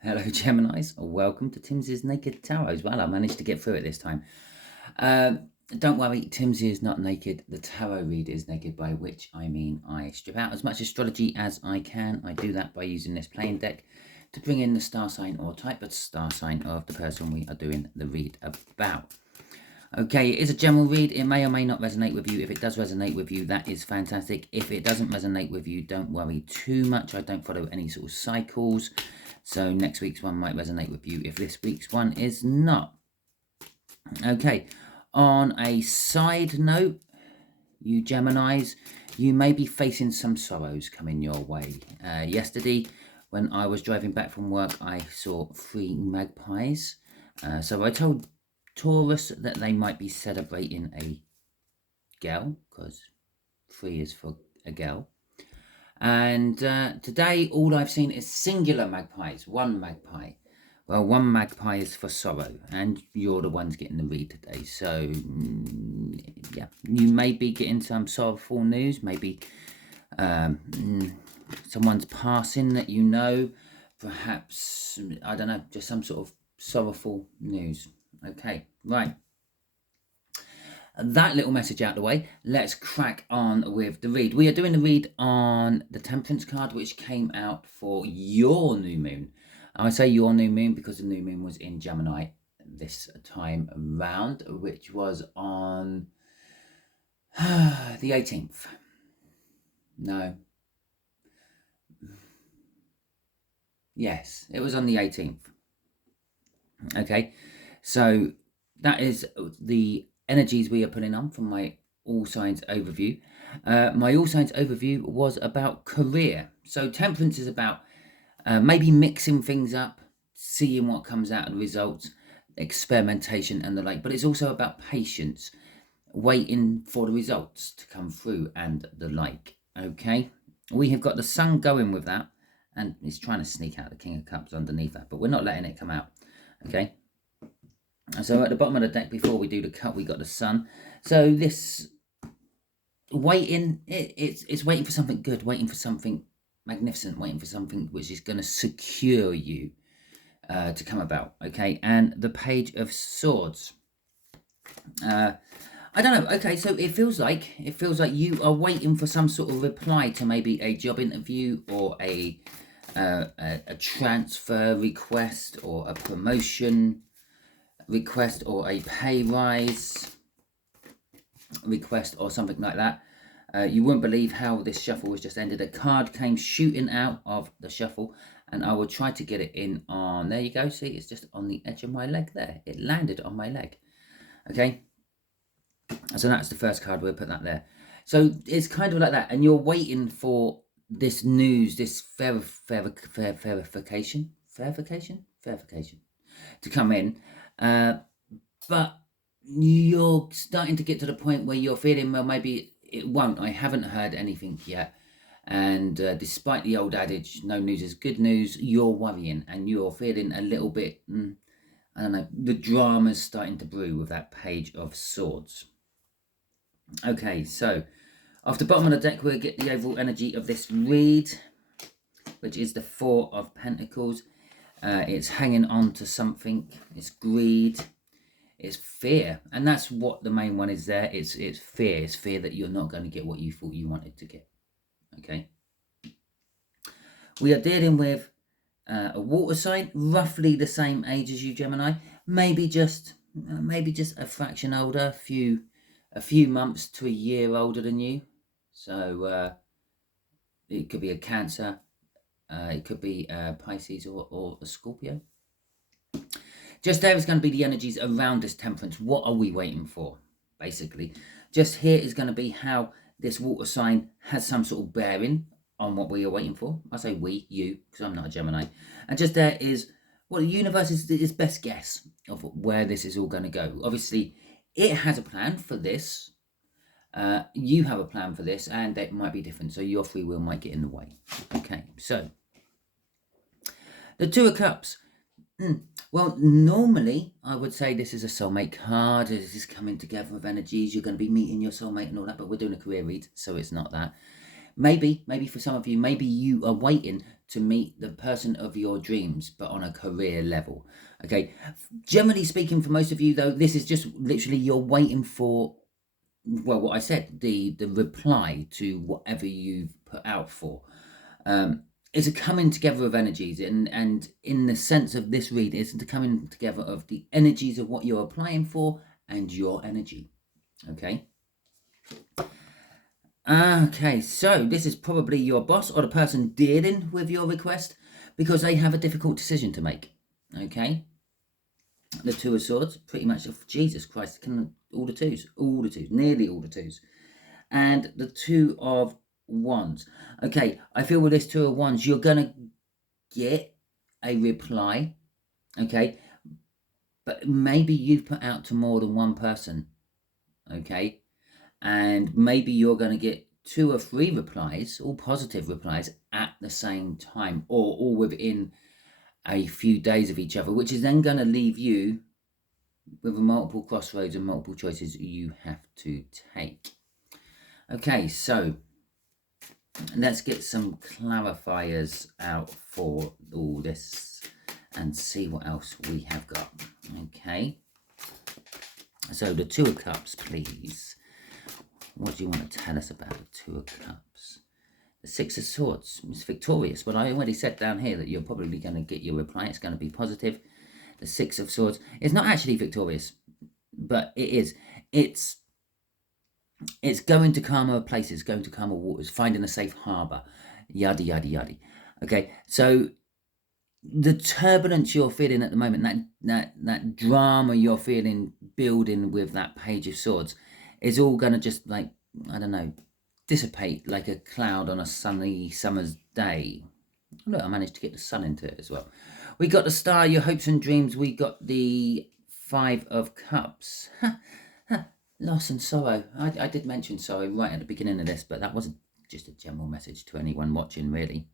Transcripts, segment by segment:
Hello, Geminis. Welcome to Timsy's Naked Tarot. Well, I managed to get through it this time. Don't worry, Timsy is not naked. The tarot reader is naked, by which I mean I strip out as much astrology as I can. I do that by using this playing deck to bring in the star sign or type of star sign of the person we are doing the read about. Okay, it is a general read. It may or may not resonate with you. If it does resonate with you, that is fantastic. If it doesn't resonate with you, don't worry too much. I don't follow any sort of cycles. So next week's one might resonate with you if this week's one is not. Okay, on a side note, you Geminis, you may be facing some sorrows coming your way. Yesterday, when I was driving back from work, I saw 3 magpies. So I told Taurus that they might be celebrating a girl, because 3 is for a girl. And today, all I've seen is singular magpies, 1 magpie. Well, 1 magpie is for sorrow, and you're the ones getting the read today. So, yeah, you may be getting some sorrowful news. Maybe someone's passing that you know. Perhaps, I don't know, just some sort of sorrowful news. Okay, right. That little message out of the way, let's crack on with the read. We are doing the read on the Temperance card, which came out for your new moon. I say your new moon because the new moon was in Gemini this time around, which was on the 18th. No. Yes, it was on the 18th. Okay, so that is the energies we are putting on from my all signs overview. My all signs overview was about career. So Temperance is about maybe mixing things up, seeing what comes out of the results, experimentation and the like. But it's also about patience, waiting for the results to come through and the like. Okay, we have got the Sun going with that, and it's trying to sneak out the King of Cups underneath that, but we're not letting it come out. Okay, so at the bottom of the deck, before we do the cut, we got the Sun. So this waiting, it's waiting for something good, waiting for something magnificent, waiting for something which is going to secure you to come about. Okay, and the Page of Swords. I don't know. Okay, so it feels like you are waiting for some sort of reply to maybe a job interview or a transfer request or a promotion request or a pay rise request or something like that. You wouldn't believe how this shuffle was just ended. A card came shooting out of the shuffle, and I will try to get it in on, there you go, see, it's just on the edge of my leg there. It landed on my leg. Okay, so that's the first card. We'll put that there. So it's kind of like that, and you're waiting for this news, this verification to come in, but you're starting to get to the point where you're feeling, well, maybe it won't. I haven't heard anything yet, and despite the old adage, no news is good news, you're worrying and you're feeling a little bit, I don't know, the drama's starting to brew with that Page of Swords. Okay, so off the bottom of the deck, we'll get the overall energy of this read, which is the 4 of Pentacles. It's hanging on to something. It's greed. It's fear. And that's what the main one is there. It's fear. It's fear that you're not going to get what you thought you wanted to get. Okay. We are dealing with a water sign, roughly the same age as you, Gemini. Maybe just a fraction older, a few months to a year older than you. So it could be a Cancer, it could be Pisces or a Scorpio. Just there is going to be the energies around this Temperance. What are we waiting for, basically? Just here is going to be how this water sign has some sort of bearing on what we are waiting for. I say we, you, because I'm not a Gemini. And just there is, well, the universe is its best guess of where this is all going to go. Obviously, it has a plan for this. You have a plan for this, and it might be different. So your free will might get in the way. Okay, so the 2 of Cups. Well, normally I would say this is a soulmate card. This is coming together of energies. You're going to be meeting your soulmate and all that, but we're doing a career read, so it's not that. Maybe for some of you, maybe you are waiting to meet the person of your dreams, but on a career level. Okay, generally speaking, for most of you though, this is just literally you're waiting for, well, what I said, the reply to whatever you've put out for. It's a coming together of energies, and in the sense of this read, it's the coming together of the energies of what you're applying for and your energy. Okay. Okay, so this is probably your boss or the person dealing with your request, because they have a difficult decision to make. Okay. The Two of Swords, pretty much, oh, Jesus Christ, all the twos, nearly all the twos. And the Two of Wands. Okay, I feel with this Two of Wands, you're going to get a reply, okay? But maybe you've put out to more than one person, okay? And maybe you're going to get 2 or 3 replies, all positive replies, at the same time, or all within a few days of each other, which is then going to leave you with a multiple crossroads and multiple choices you have to take. Okay, so let's get some clarifiers out for all this and see what else we have got. Okay, so the Two of Cups, please. What do you want to tell us about the Two of Cups? The Six of Swords is victorious. Well, I already said down here that you're probably going to get your reply. It's going to be positive. The Six of Swords is not actually victorious, but it is. It's going to calmer places, going to calmer waters, finding a safe harbour, yada, yada, yada. Okay, so the turbulence you're feeling at the moment, that drama you're feeling building with that Page of Swords, is all going to just, like, I don't know, dissipate like a cloud on a sunny summer's day. Look, I managed to get the sun into it as well. We got the Star, your hopes and dreams. We got the Five of Cups. Loss and sorrow. I did mention sorrow right at the beginning of this, but that wasn't just a general message to anyone watching, really.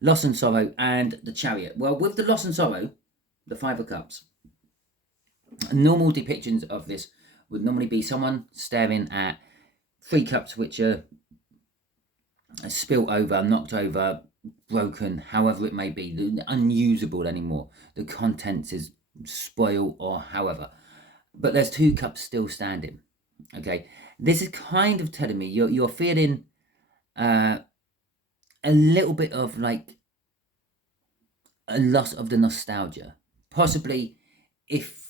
Loss and sorrow and the Chariot. Well, with the loss and sorrow, the Five of Cups, normal depictions of this would normally be someone staring at 3 cups which are spilt over, knocked over, broken, however it may be, unusable anymore. The contents is spoiled or however. But there's 2 cups still standing. Okay, this is kind of telling me you're feeling a little bit of like a loss of the nostalgia. Possibly, if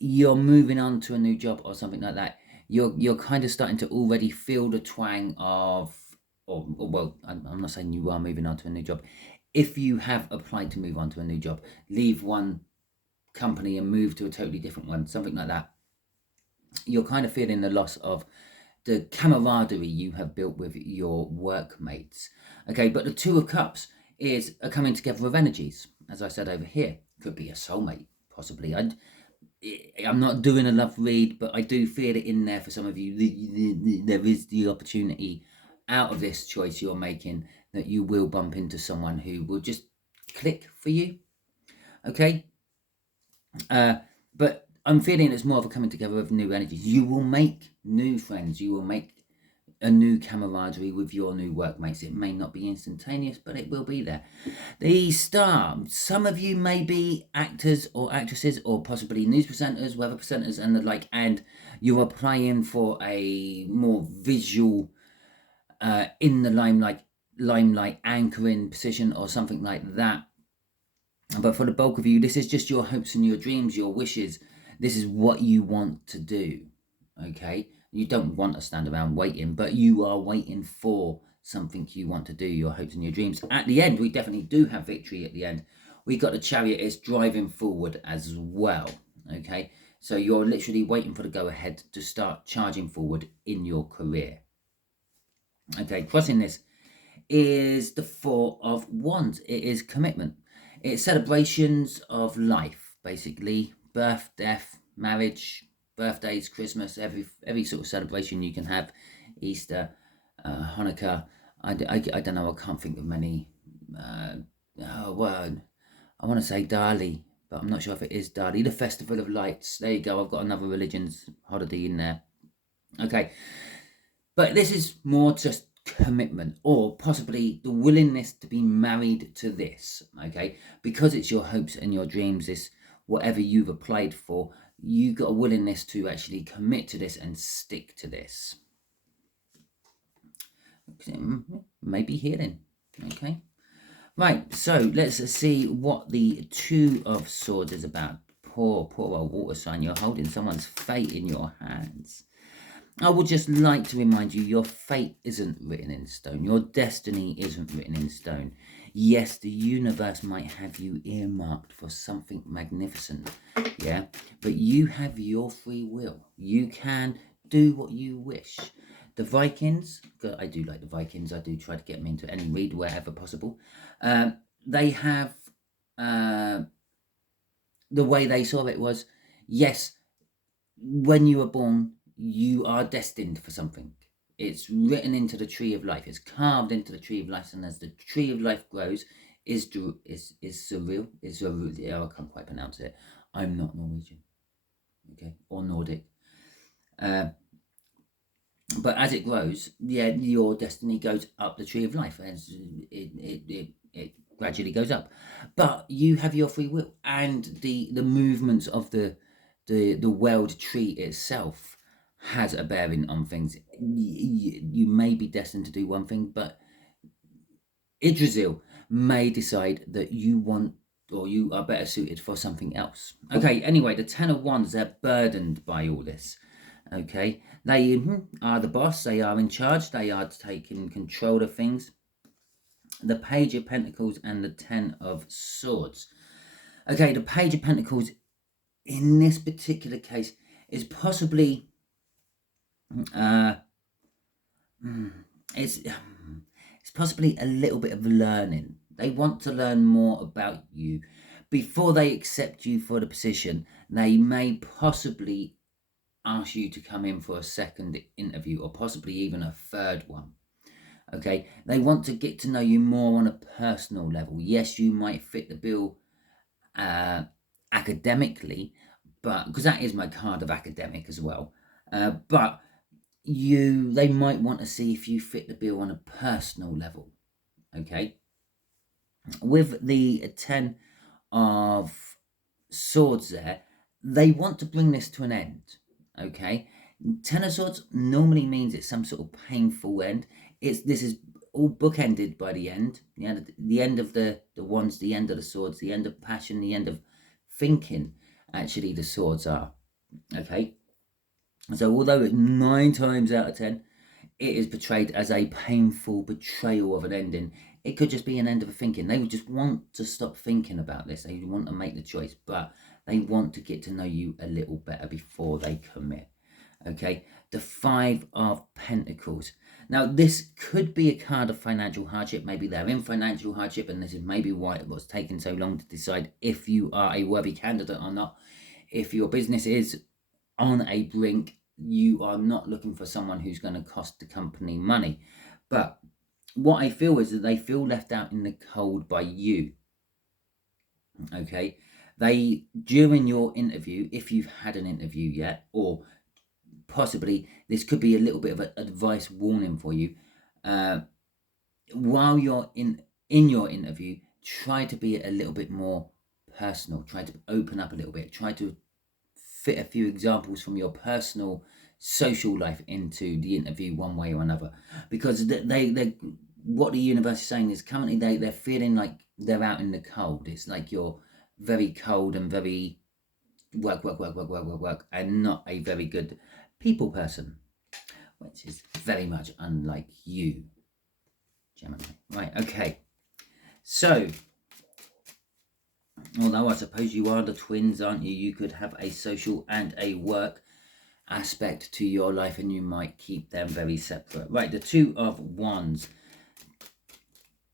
you're moving on to a new job or something like that, you're kind of starting to already feel the twang of, or well, I'm not saying you are moving on to a new job. If you have applied to move on to a new job, leave one company and move to a totally different one, something like that, you're kind of feeling the loss of the camaraderie you have built with your workmates. Okay, but the Two of Cups is a coming together of energies. As I said over here, could be a soulmate, possibly. I'm not doing a love read, but I do feel it in there for some of you. There is the opportunity out of this choice you're making that you will bump into someone who will just click for you. Okay, but I'm feeling it's more of a coming together of new energies. You will make new friends. You will make a new camaraderie with your new workmates. It may not be instantaneous, but it will be there. The Star. Some of you may be actors or actresses or possibly news presenters, weather presenters and the like, and you're applying for a more visual in the limelight anchoring position or something like that. But for the bulk of you, this is just your hopes and your dreams, your wishes. This is what you want to do, okay? You don't want to stand around waiting, but you are waiting for something you want to do, your hopes and your dreams. At the end, we definitely do have victory at the end. We got the Chariot is driving forward as well, okay? So you're literally waiting for the go-ahead to start charging forward in your career. Okay, crossing this is the Four of Wands. It is commitment. It's celebrations of life, basically. Birth, death, marriage, birthdays, Christmas, every sort of celebration you can have. Easter, Hanukkah. I don't know, I can't think of many. Well, I want to say Dali, but I'm not sure if it is Dali. The Festival of Lights. There you go. I've got another religion's holiday in there. Okay. But this is more just commitment, or possibly the willingness to be married to this, okay? Because it's your hopes and your dreams, this, whatever you've applied for, you got a willingness to actually commit to this and stick to this. Maybe healing, okay? Right, so let's see what the Two of Swords is about. Poor old water sign, you're holding someone's fate in your hands. I would just like to remind you, your fate isn't written in stone. Your destiny isn't written in stone. Yes, the universe might have you earmarked for something magnificent, yeah? But you have your free will. You can do what you wish. The Vikings, I do like the Vikings. I do try to get them into any read wherever possible. They have, the way they saw it was, yes, when you were born, you are destined for something. It's written into the tree of life. It's carved into the tree of life, and as the tree of life grows, is surreal. I can't quite pronounce it. I'm not Norwegian, okay, or Nordic. But as it grows, yeah, your destiny goes up the tree of life, as it gradually goes up. But you have your free will, and the movements of the world tree itself has a bearing on things. You may be destined to do one thing, but Idrisil may decide that you want, or you are better suited for something else. Okay, anyway, the Ten of Wands, they're burdened by all this. Okay, they are the boss, they are in charge, they are taking control of things. The Page of Pentacles and the Ten of Swords. Okay, the Page of Pentacles in this particular case is possibly it's possibly a little bit of learning. They want to learn more about you before they accept you for the position. They may possibly ask you to come in for a second interview, or possibly even a third one. Okay, they want to get to know you more on a personal level. Yes, you might fit the bill academically, but because that is my card of academic as well, but they might want to see if you fit the bill on a personal level. Okay, with the Ten of Swords there, they want to bring this to an end. Okay, Ten of Swords normally means it's some sort of painful end. This is all bookended by the end. Yeah, the end of the wands, the end of the swords, the end of passion, the end of thinking. Actually, the swords are. Okay, so although 9 times out of 10 it is portrayed as a painful betrayal of an ending, it could just be an end of a thinking. They would just want to stop thinking about this. They want to make the choice, but they want to get to know you a little better before they commit. Okay, the Five of Pentacles. Now, this could be a card of financial hardship. Maybe they're in financial hardship, and this is maybe why it was taking so long to decide if you are a worthy candidate or not. If your business is on a brink, you are not looking for someone who's going to cost the company money. But what I feel is that they feel left out in the cold by you. Okay, they, during your interview, if you've had an interview yet, or possibly this could be a little bit of an advice warning for you, while you're in your interview, try to be a little bit more personal. Try to open up a little bit. Try to fit a few examples from your personal social life into the interview one way or another, because they what the universe is saying is currently they're feeling like they're out in the cold. It's like you're very cold and very work, and not a very good people person, which is very much unlike you, Gemini. Right, okay. So, although I suppose you are the twins, aren't you? You could have a social and a work aspect to your life, and you might keep them very separate. Right, the Two of Wands.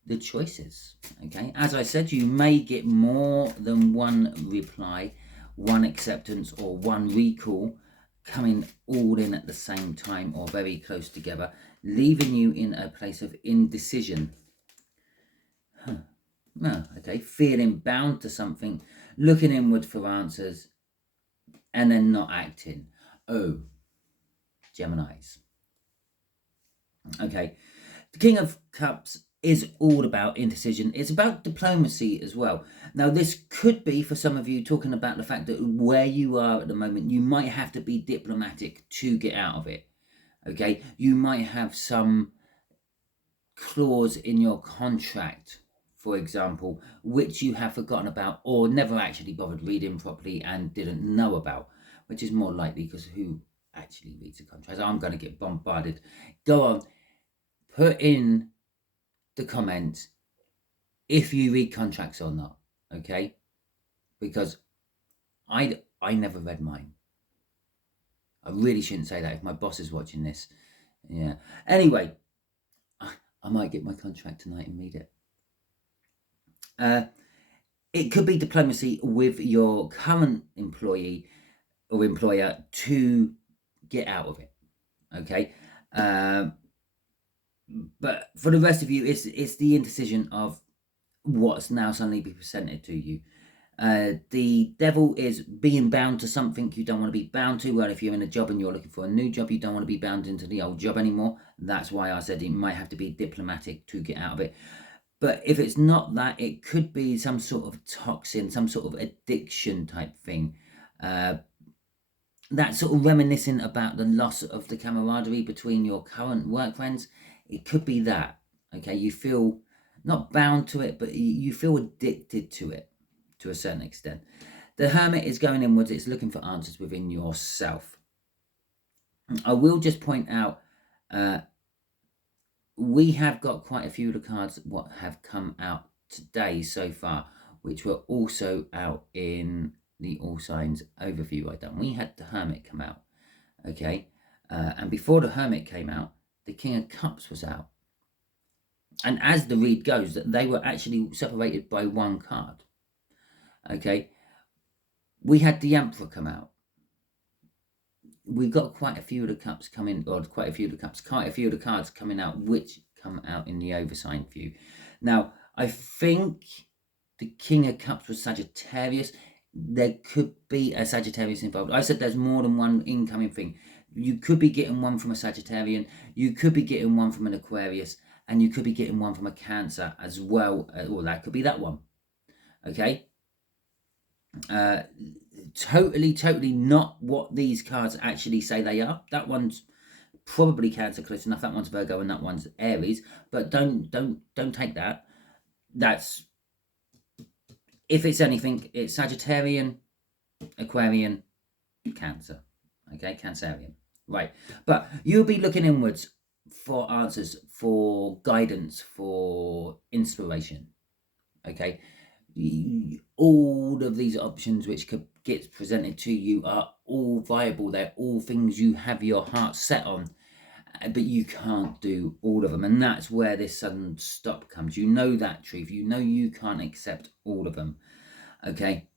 The choices, okay? As I said, you may get more than one reply, one acceptance, or one recall coming all in at the same time or very close together, leaving you in a place of indecision. Okay, feeling bound to something, looking inward for answers, and then not acting. Oh, Geminis. Okay, The King of Cups is all about indecision. It's about diplomacy as well. Now, this could be, for some of you, talking about the fact that where you are at the moment, you might have to be diplomatic to get out of it. Okay, you might have some clause in your contract, for example, which you have forgotten about or never actually bothered reading properly and didn't know about, which is more likely, because who actually reads a contract? I'm going to get bombarded. Go on, put in the comments if you read contracts or not, okay? Because I never read mine. I really shouldn't say that if my boss is watching this. Yeah. Anyway, I might get my contract tonight and read it. It could be diplomacy with your current employee or employer to get out of it, okay? But for the rest of you, it's the indecision of what's now suddenly be presented to you. The devil is being bound to something you don't want to be bound to. Well, if you're in a job and you're looking for a new job, you don't want to be bound into the old job anymore. That's why I said it might have to be diplomatic to get out of it. But if it's not that, it could be some sort of toxin, some sort of addiction type thing. That sort of reminiscent about the loss of the camaraderie between your current work friends. It could be that, okay? You feel not bound to it, but you feel addicted to it to a certain extent. The Hermit is going inwards. It's looking for answers within yourself. I will just point out, we have got quite a few of the cards what have come out today so far, which were also out in the All Signs overview I done. We had the Hermit come out, okay? And before the Hermit came out, the King of Cups was out. And as the read goes, that they were actually separated by one card, okay? We had the Emperor come out. We've got quite a few of the cups coming, or quite a few of the cards coming out, which come out in the oversigned view. Now, I think the King of Cups was Sagittarius. There could be a Sagittarius involved. I said there's more than one incoming thing. You could be getting one from a Sagittarian, you could be getting one from an Aquarius, and you could be getting one from a Cancer as well. Well, that could be that one, okay? Totally not what these cards actually say they are. That one's probably Cancer close enough. That one's Virgo and that one's Aries. But don't take that. That's, if it's anything, it's Sagittarian, Aquarian, Cancer. Okay, Cancerian. Right. But you'll be looking inwards for answers, for guidance, for inspiration. Okay. All of these options which could get presented to you are all viable. They're all things you have your heart set on, but you can't do all of them. And that's where this sudden stop comes. You know that truth. You know you can't accept all of them. Okay.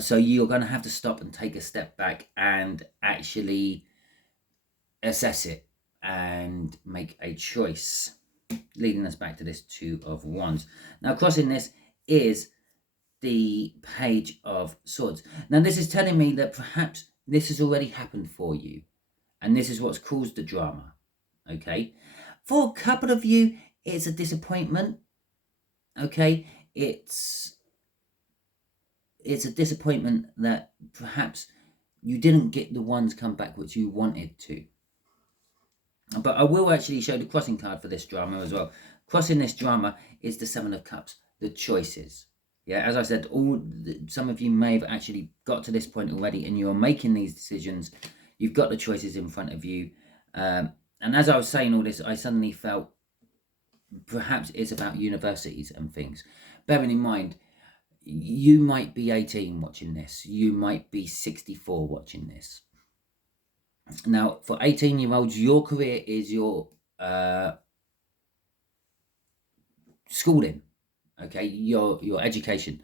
So you're going to have to stop and take a step back and actually assess it and make a choice, leading us back to this Two of Wands. Now, crossing this is the Page of Swords. Now, this is telling me that perhaps this has already happened for you, and this is what's caused the drama, okay? For a couple of you, it's a disappointment, okay? It's a disappointment that perhaps you didn't get the ones come back which you wanted to. But I will actually show the crossing card for this drama as well. Crossing this drama is the Seven of Cups, the choices. Yeah, as I said, some of you may have actually got to this point already and you're making these decisions. You've got the choices in front of you. And as I was saying all this, I suddenly felt perhaps it's about universities and things. Bearing in mind, you might be 18 watching this. You might be 64 watching this. Now, for 18-year-olds, your career is your schooling, okay, your education.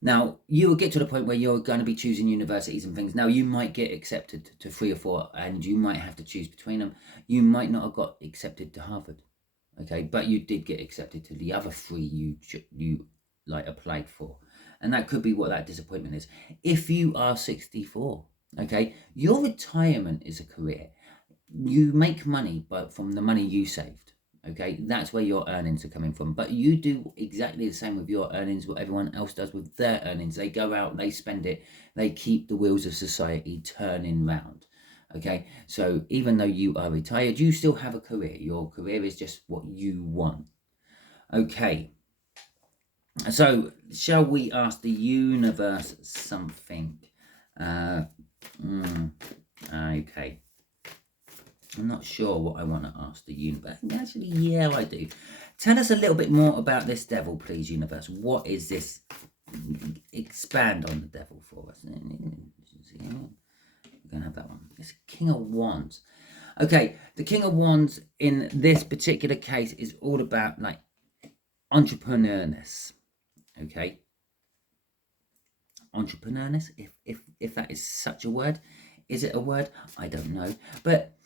Now, you will get to the point where you're going to be choosing universities and things. Now, you might get accepted to 3 or 4, and you might have to choose between them. You might not have got accepted to Harvard, okay, but you did get accepted to the other 3 you like applied for, and that could be what that disappointment is. If you are 64, okay, your retirement is a career. You make money, but from the money you saved, Okay, that's where your earnings are coming from. But you do exactly the same with your earnings, what everyone else does with their earnings. They go out, they spend it, they keep the wheels of society turning round. Okay, so even though you are retired, you still have a career. Your career is just what you want. Okay, so shall we ask the universe something? Okay. I'm not sure what I want to ask the universe. Actually, yeah, I do. Tell us a little bit more about this devil, please, universe. What is this? Expand on the devil for us. We're going to have that one. It's King of Wands. Okay, the King of Wands in this particular case is all about like entrepreneurness. Okay, entrepreneurness. If that is such a word, is it a word? I don't know, but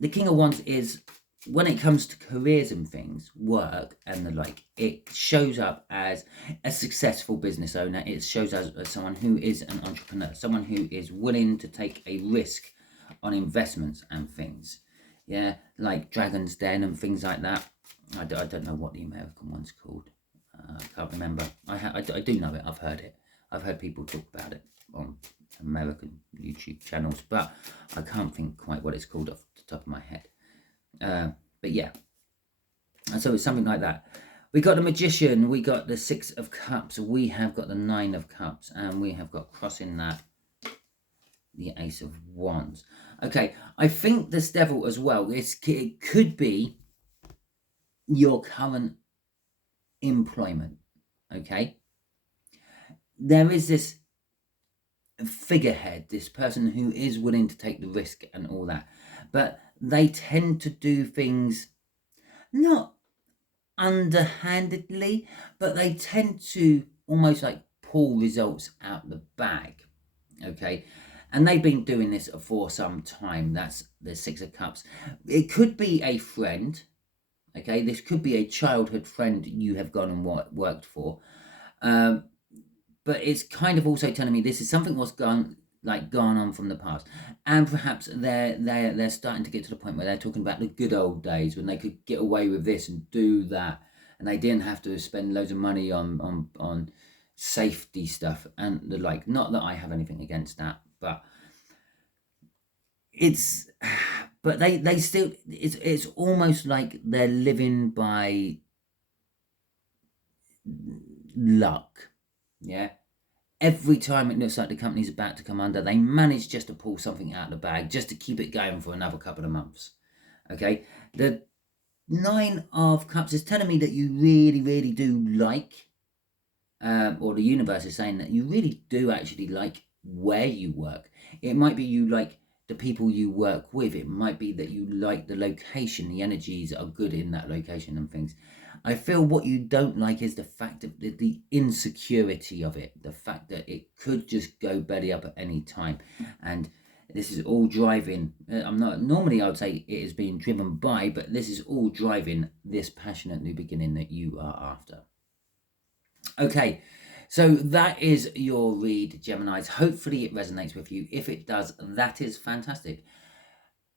the King of Wands is, when it comes to careers and things, work and the like, it shows up as a successful business owner. It shows as someone who is an entrepreneur, someone who is willing to take a risk on investments and things. Yeah, like Dragon's Den and things like that. I don't know what the American one's called. I can't remember. I do know it. I've heard it. I've heard people talk about it on American YouTube channels, but I can't think quite what it's called off the top of my head. But yeah, and so it's something like that. We got the Magician, we got the Six of Cups, we have got the Nine of Cups, and we have got crossing that the Ace of Wands. Okay, I think this devil as well, it could be your current employment. Okay, there is this figurehead, this person who is willing to take the risk and all that, but they tend to do things not underhandedly, but they tend to almost like pull results out the bag. Okay, and they've been doing this for some time. That's the Six of Cups. It could be a friend. Okay, this could be a childhood friend you have gone and worked for, but it's kind of also telling me this is something what's gone on from the past, and perhaps they're starting to get to the point where they're talking about the good old days when they could get away with this and do that, and they didn't have to spend loads of money on safety stuff and the like. Not that I have anything against that, but they still, it's almost like they're living by luck. Yeah, every time it looks like the company's about to come under, they manage just to pull something out of the bag just to keep it going for another couple of months. Okay, the Nine of Cups is telling me that you really do like, or the universe is saying that you really do actually like where you work. It might be you like the people you work with. It might be that you like the location, the energies are good in that location and things. I feel what you don't like is the fact of the insecurity of it, the fact that it could just go belly up at any time. And this is all driving, I would say it is being driven by, but this is all driving this passionate new beginning that you are after. Okay, so that is your read, Geminis. Hopefully it resonates with you. If it does, that is fantastic.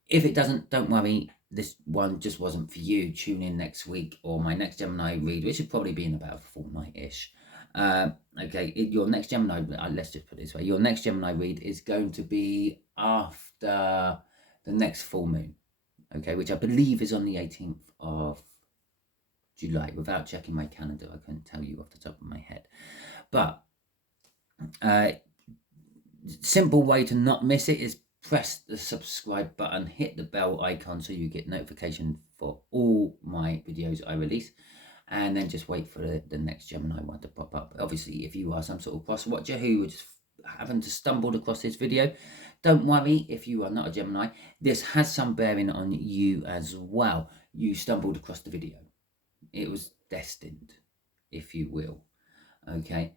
If it doesn't, don't worry. This one just wasn't for you. Tune in next week or my next Gemini read, which should probably be in about a fortnight-ish. Okay, your next Gemini, let's just put it this way. Your next Gemini read is going to be after the next full moon. Okay, which I believe is on the 18th of July. Without checking my calendar, I couldn't tell you off the top of my head. But simple way to not miss it is press the subscribe button, hit the bell icon so you get notification for all my videos I release, and then just wait for the next Gemini one to pop up. Obviously, if you are some sort of cross watcher who just happened to stumbled across this video, don't worry if you are not a Gemini. This has some bearing on you as well. You stumbled across the video. It was destined, if you will. Okay,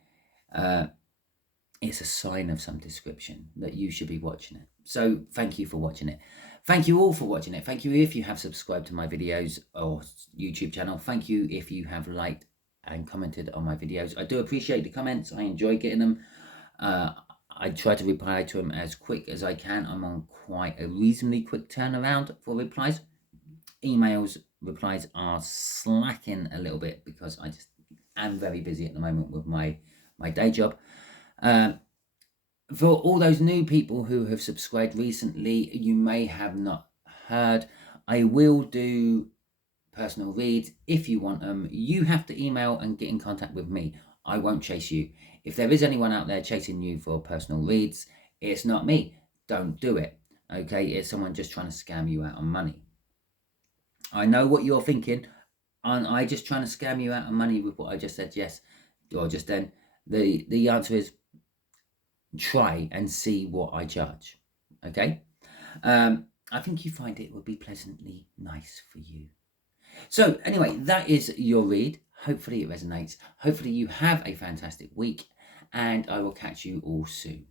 it's a sign of some description that you should be watching it. So thank you for watching it. Thank you all for watching it. Thank you if you have subscribed to my videos or YouTube channel. Thank you if you have liked and commented on my videos. I do appreciate the comments. I enjoy getting them. I try to reply to them as quick as I can. I'm on quite a reasonably quick turnaround for replies. Emails replies are slacking a little bit because I just am very busy at the moment with my day job. For all those new people who have subscribed recently, you may have not heard, I will do personal reads if you want them. You have to email and get in contact with me. I won't chase you. If there is anyone out there chasing you for personal reads, it's not me. Don't do it. Okay, it's someone just trying to scam you out on money. I know what you're thinking. Aren't I just trying to scam you out of money with what I just said? Yes, or just then. The answer is try and see what I charge. Okay, I think you find it would be pleasantly nice for you. So anyway, that is your read. Hopefully it resonates. Hopefully you have a fantastic week, and I will catch you all soon.